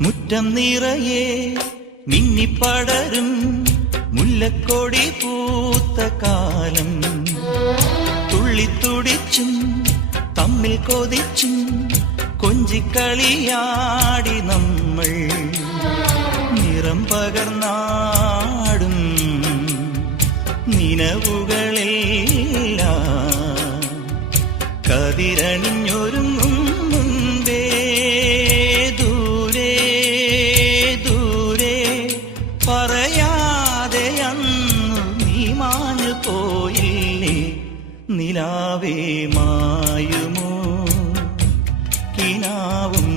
മുറ്റം നിറയെ മിന്നിപ്പടരും മുല്ലക്കൊടി പൂത്ത കാലം. തുള്ളിത്തുടിച്ചും തമ്മിൽ കൊതിച്ചും കൊഞ്ചിക്കളിയാടി നമ്മൾ. നിറം പകർന്നാടും നിലവുകളെല്ലാം കതിരണിഞ്ഞൊരുങ്ങും മുൻപേ ദൂരെ ദൂരെ പറയാതെ അന്നു നീ മാഞ്ഞു പോയില്ലേ. നിലാവേ മായുമോ കിനാവും